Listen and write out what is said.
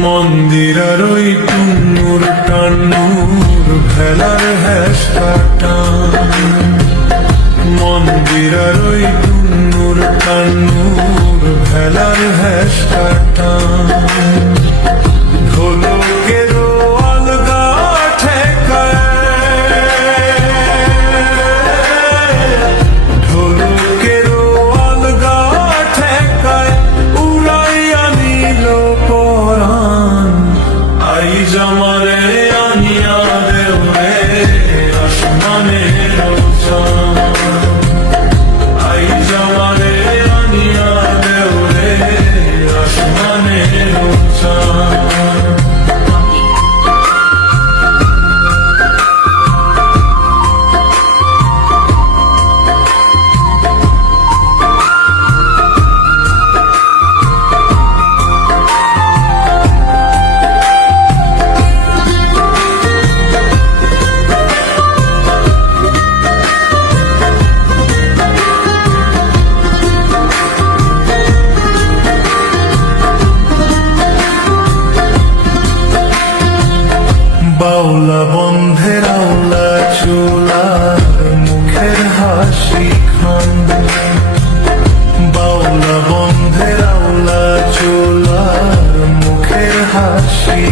মন্দিরের ওই টুন্নুর টান্নুর ভেলার হেসটা টান, মন্দিরের ওই টুন্নুর টান্নুর ভেলার হেসটা টান। ঢোলকেরও আলগা ঠেকায়, ঢোলকেরও আলগা ঠেকায় উড়াইয়া নিল পরাণ। আইজ আমারে আনিয়া দেও রে আসমানের চাঁদ, আইজ আমারে আনিয়া দেও রে আসমানের চাঁদ। বাউলা বন্ধের আওলা চুলার মুখের হাসি খান, বাউলা বন্ধের আওলা চুলার মুখের হাসি